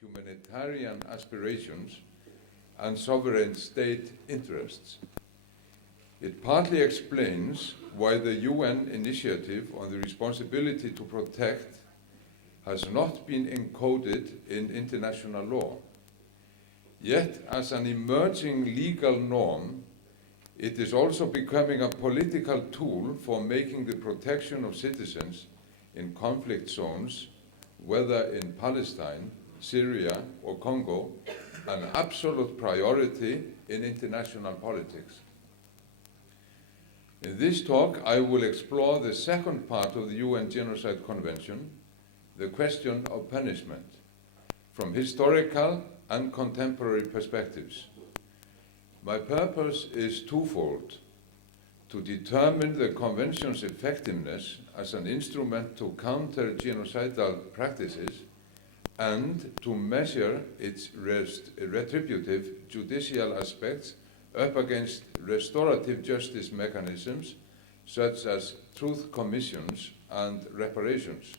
humanitarian aspirations and sovereign state interests. It partly explains why the UN initiative on the responsibility to protect has not been encoded in international law. Yet, as an emerging legal norm, it is also becoming a political tool for making the protection of citizens in conflict zones, whether in Palestine, Syria, or Congo, an absolute priority in international politics. In this talk, I will explore the second part of the UN Genocide Convention, the question of punishment, from historical and contemporary perspectives. My purpose is twofold: to determine the Convention's effectiveness as an instrument to counter genocidal practices and to measure its retributive judicial aspects up against restorative justice mechanisms such as truth commissions and reparations.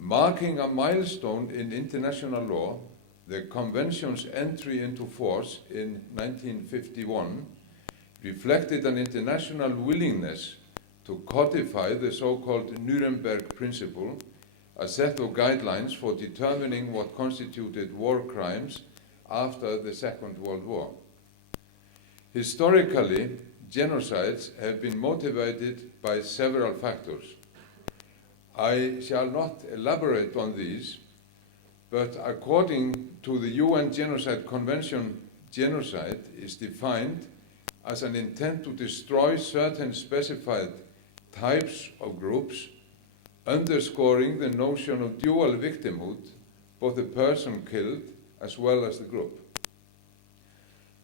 Marking a milestone in international law, the Convention's entry into force in 1951 reflected an international willingness to codify the so-called Nuremberg Principle, a set of guidelines for determining what constituted war crimes after the Second World War. Historically, genocides have been motivated by several factors. I shall not elaborate on these, but according to the UN Genocide Convention, genocide is defined as an intent to destroy certain specified types of groups, underscoring the notion of dual victimhood, both the person killed as well as the group.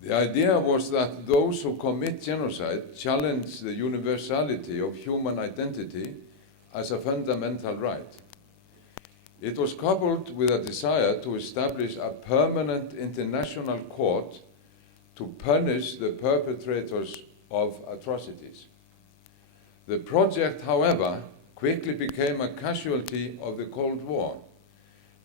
The idea was that those who commit genocide challenge the universality of human identity as a fundamental right. It was coupled with a desire to establish a permanent international court to punish the perpetrators of atrocities. The project, however, quickly became a casualty of the Cold War,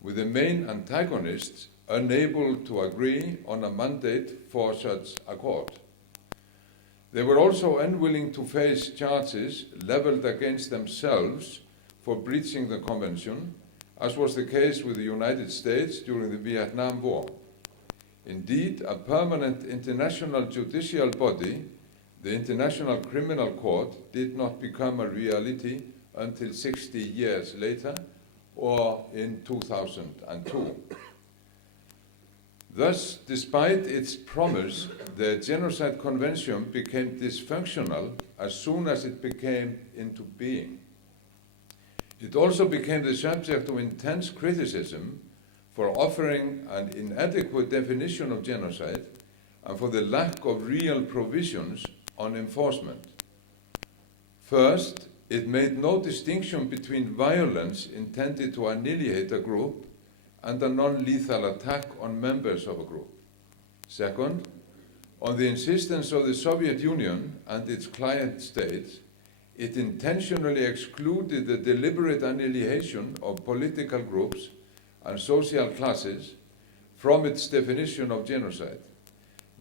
with the main antagonists unable to agree on a mandate for such a court. They were also unwilling to face charges leveled against themselves for breaching the Convention, as was the case with the United States during the Vietnam War. Indeed, a permanent international judicial body, the International Criminal Court, did not become a reality until 60 years later, or in 2002. Thus, despite its promise, the Genocide Convention became dysfunctional as soon as it came into being. It also became the subject of intense criticism for offering an inadequate definition of genocide and for the lack of real provisions on enforcement. First, it made no distinction between violence intended to annihilate a group and a non-lethal attack on members of a group. Second, on the insistence of the Soviet Union and its client states, it intentionally excluded the deliberate annihilation of political groups and social classes from its definition of genocide.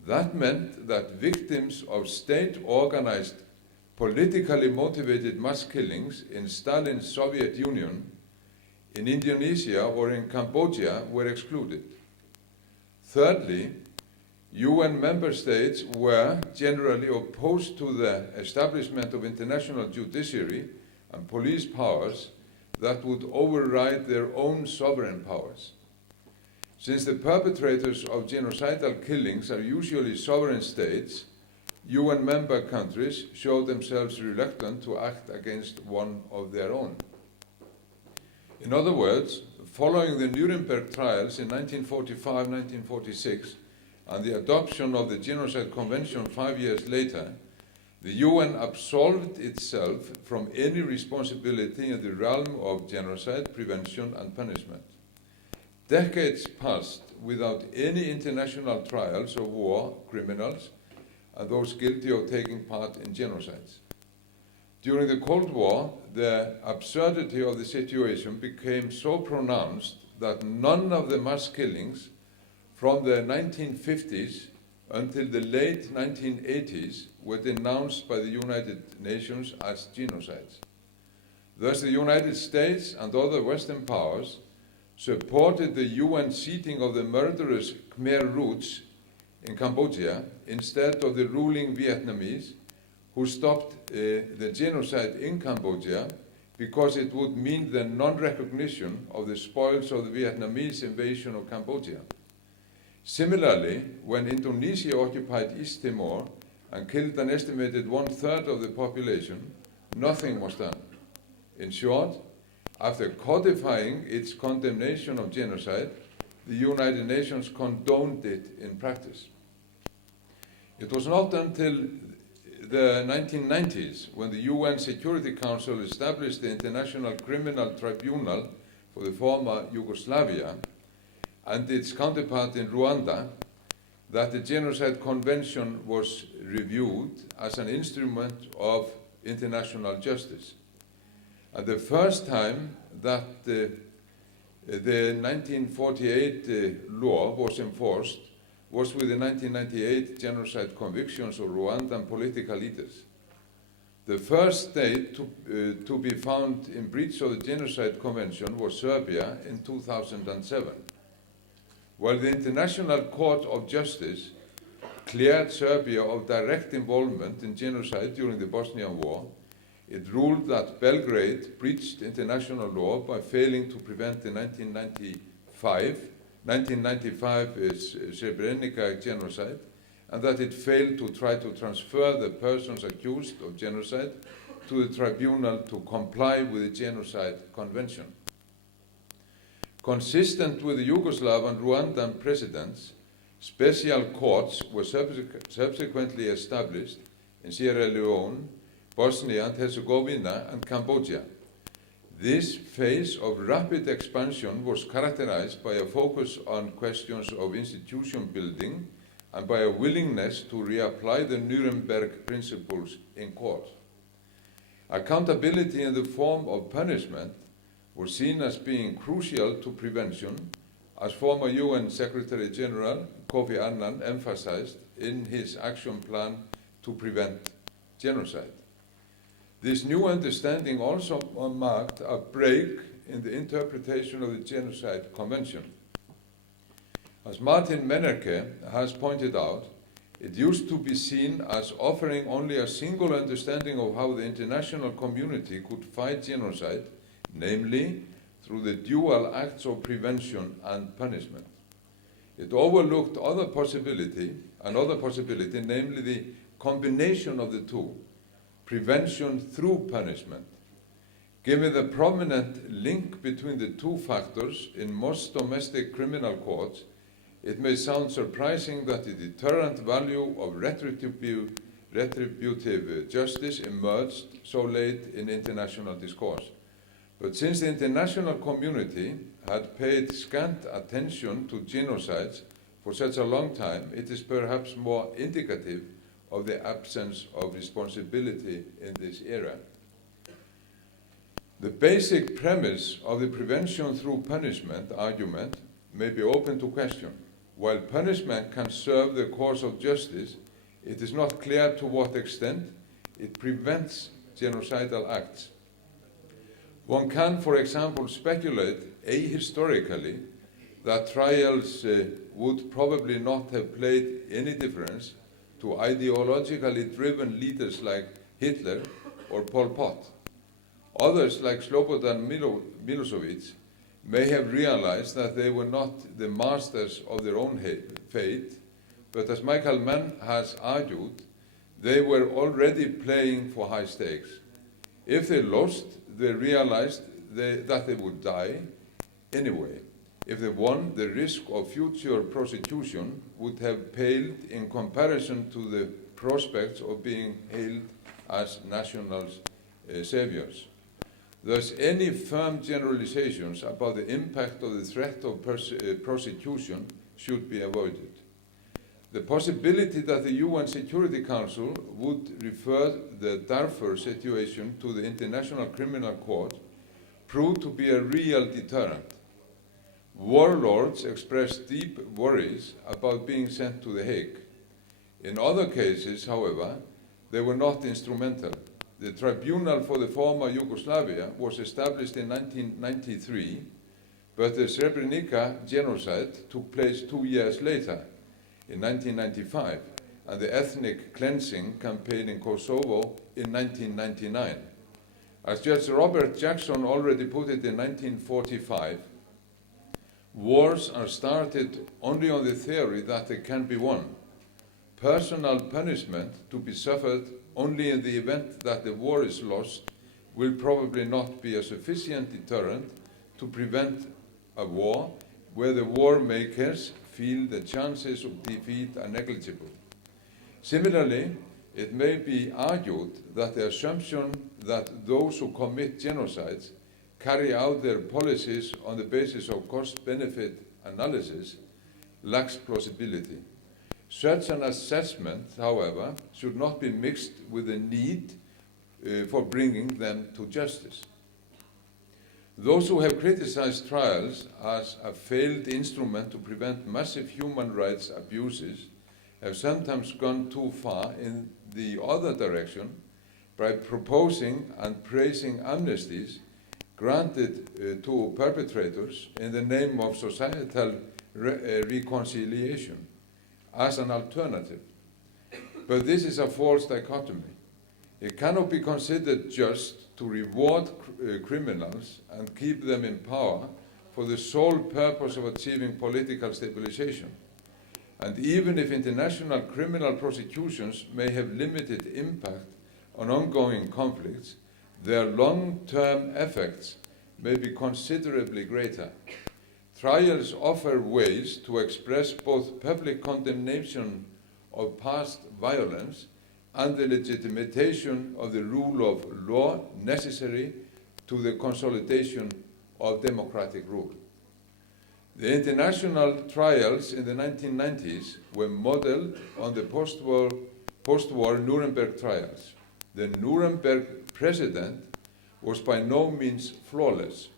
That meant that victims of state-organized, politically motivated mass killings in Stalin's Soviet Union, in Indonesia, or in Cambodia were excluded. Thirdly, UN member states were generally opposed to the establishment of international judiciary and police powers that would override their own sovereign powers. Since the perpetrators of genocidal killings are usually sovereign states, UN member countries showed themselves reluctant to act against one of their own. In other words, following the Nuremberg trials in 1945-1946 and the adoption of the Genocide Convention 5 years later, the UN absolved itself from any responsibility in the realm of genocide, prevention, and punishment. Decades passed without any international trials of war criminals and those guilty of taking part in genocides. During the Cold War, the absurdity of the situation became so pronounced that none of the mass killings from the 1950s until the late 1980s were denounced by the United Nations as genocides. Thus, the United States and other Western powers supported the UN seating of the murderous Khmer Rouge in Cambodia instead of the ruling Vietnamese, who stopped the genocide in Cambodia because it would mean the non-recognition of the spoils of the Vietnamese invasion of Cambodia. Similarly, when Indonesia occupied East Timor and killed an estimated 1/3 of the population, nothing was done. In short, after codifying its condemnation of genocide, the United Nations condoned it in practice. It was not until the 1990s when the UN Security Council established the International Criminal Tribunal for the former Yugoslavia and its counterpart in Rwanda that the Genocide Convention was reviewed as an instrument of international justice. And the first time that the 1948 law was enforced was with the 1998 genocide convictions of Rwandan political leaders. The first state to be found in breach of the Genocide Convention was Serbia in 2007. While the International Court of Justice cleared Serbia of direct involvement in genocide during the Bosnian War, it ruled that Belgrade breached international law by failing to prevent the 1995 Srebrenica genocide, and that it failed to try to transfer the persons accused of genocide to the tribunal to comply with the Genocide Convention. Consistent with the Yugoslav and Rwandan precedents, special courts were subsequently established in Sierra Leone, Bosnia and Herzegovina, and Cambodia. This phase of rapid expansion was characterized by a focus on questions of institution building and by a willingness to reapply the Nuremberg principles in court. Accountability in the form of punishment was seen as being crucial to prevention, as former UN Secretary General Kofi Annan emphasized in his action plan to prevent genocide. This new understanding also marked a break in the interpretation of the Genocide Convention. As Martin Mennerke has pointed out, it used to be seen as offering only a single understanding of how the international community could fight genocide, namely through the dual acts of prevention and punishment. It overlooked another possibility, namely the combination of the two, prevention through punishment. Given the prominent link between the two factors in most domestic criminal courts, it may sound surprising that the deterrent value of retributive justice emerged so late in international discourse. But since the international community had paid scant attention to genocides for such a long time, it is perhaps more indicative of the absence of responsibility in this era. The basic premise of the prevention through punishment argument may be open to question. While punishment can serve the cause of justice, it is not clear to what extent it prevents genocidal acts. One can, for example, speculate ahistorically that trials would probably not have played any difference to ideologically driven leaders like Hitler or Pol Pot. Others, like Slobodan Milosevic, may have realized that they were not the masters of their own fate, but as Michael Mann has argued, they were already playing for high stakes. If they lost, they realized that they would die anyway. If they won, the risk of future prosecution would have paled in comparison to the prospects of being hailed as national saviors. Thus, any firm generalizations about the impact of the threat of prosecution should be avoided. The possibility that the UN Security Council would refer the Darfur situation to the International Criminal Court proved to be a real deterrent. warlords expressed deep worries about being sent to The Hague. In other cases, however, they were not instrumental. The Tribunal for the former Yugoslavia was established in 1993, but the Srebrenica genocide took place 2 years later, in 1995, and the ethnic cleansing campaign in Kosovo in 1999. As Judge Robert Jackson already put it in 1945, wars are started only on the theory that they can be won. Personal punishment to be suffered only in the event that the war is lost will probably not be a sufficient deterrent to prevent a war where the war makers feel the chances of defeat are negligible. Similarly, it may be argued that the assumption that those who commit genocides carry out their policies on the basis of cost-benefit analysis lacks plausibility. Such an assessment, however, should not be mixed with the need for bringing them to justice. Those who have criticized trials as a failed instrument to prevent massive human rights abuses have sometimes gone too far in the other direction by proposing and praising amnesties granted to perpetrators in the name of societal reconciliation as an alternative. But this is a false dichotomy. It cannot be considered just to reward criminals and keep them in power for the sole purpose of achieving political stabilization. And even if international criminal prosecutions may have limited impact on ongoing conflicts, their long-term effects may be considerably greater. Trials offer ways to express both public condemnation of past violence and the legitimation of the rule of law necessary to the consolidation of democratic rule. The international trials in the 1990s were modeled on the post-war Nuremberg trials. The Nuremberg precedent was by no means flawless.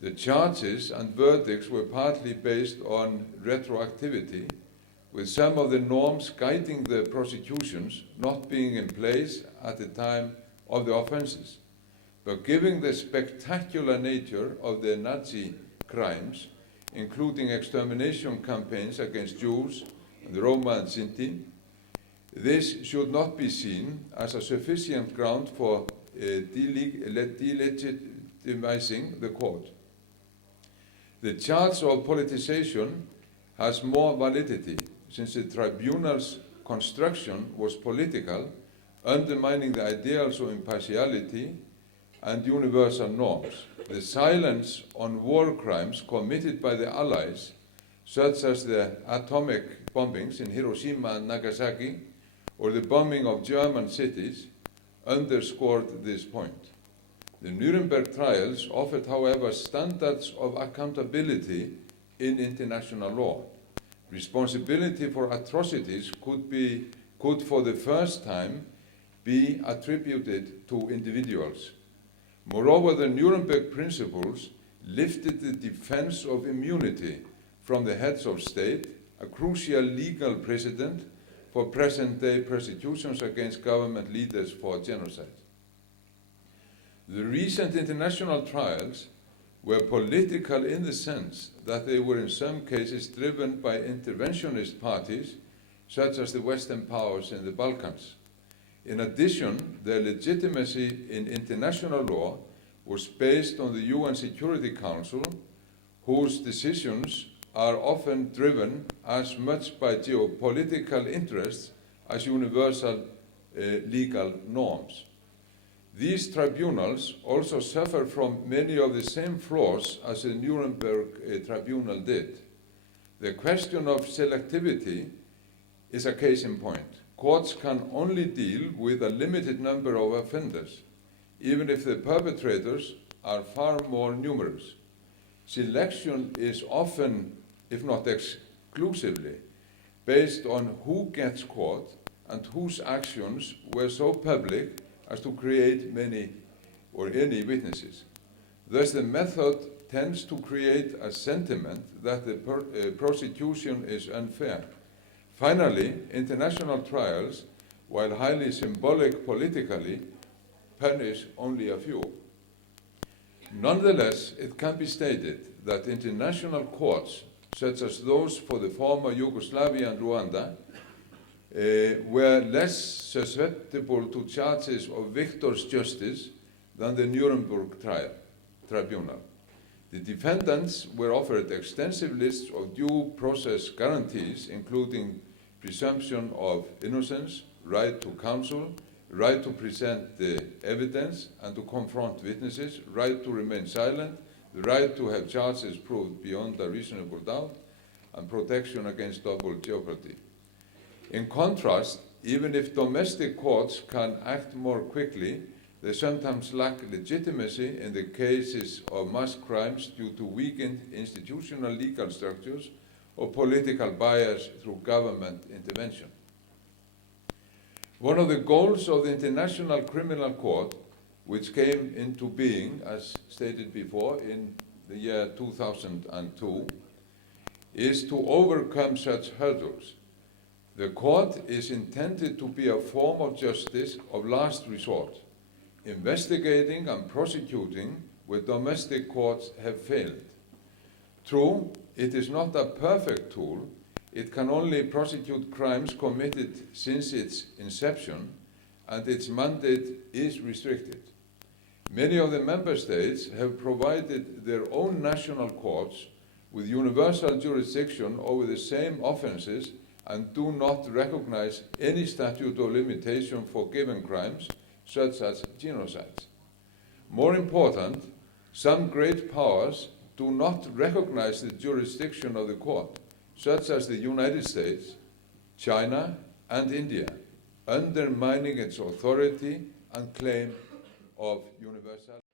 The charges and verdicts were partly based on retroactivity, with some of the norms guiding the prosecutions not being in place at the time of the offenses. But given the spectacular nature of the Nazi crimes, including extermination campaigns against Jews, and the Roma and Sinti, this should not be seen as a sufficient ground for delegitimizing the court. The charge of politicization has more validity, since the tribunal's construction was political, undermining the ideals of impartiality and universal norms. The silence on war crimes committed by the Allies, such as the atomic bombings in Hiroshima and Nagasaki, or the bombing of German cities, underscored this point. The Nuremberg trials offered, however, standards of accountability in international law. Responsibility for atrocities could for the first time be attributed to individuals. Moreover, the Nuremberg principles lifted the defense of immunity from the heads of state, a crucial legal precedent for present-day persecutions against government leaders for genocide. The recent international trials were political in the sense that they were in some cases driven by interventionist parties, such as the Western powers in the Balkans. In addition, their legitimacy in international law was based on the UN Security Council, whose decisions are often driven as much by geopolitical interests as universal legal norms. These tribunals also suffer from many of the same flaws as the Nuremberg tribunal did. The question of selectivity is a case in point. Courts can only deal with a limited number of offenders, even if the perpetrators are far more numerous. Selection is often, if not exclusively, based on who gets caught and whose actions were so public as to create many or any witnesses. Thus, the method tends to create a sentiment that the prosecution is unfair. Finally, international trials, while highly symbolic politically, punish only a few. Nonetheless, it can be stated that international courts, such as those for the former Yugoslavia and Rwanda, were less susceptible to charges of victor's justice than the Nuremberg tribunal. The defendants were offered extensive lists of due process guarantees, including presumption of innocence, right to counsel, right to present the evidence and to confront witnesses, right to remain silent, the right to have charges proved beyond a reasonable doubt, and protection against double jeopardy. In contrast, even if domestic courts can act more quickly, they sometimes lack legitimacy in the cases of mass crimes due to weakened institutional legal structures or political bias through government intervention. One of the goals of the International Criminal Court, which came into being, as stated before, in the year 2002, is to overcome such hurdles. The court is intended to be a form of justice of last resort, investigating and prosecuting where domestic courts have failed. True, it is not a perfect tool. It can only prosecute crimes committed since its inception, and its mandate is restricted. Many of the member states have provided their own national courts with universal jurisdiction over the same offenses and do not recognize any statute of limitation for given crimes, such as genocides. More important, some great powers do not recognize the jurisdiction of the court, such as the United States, China, and India, undermining its authority and claim of universality.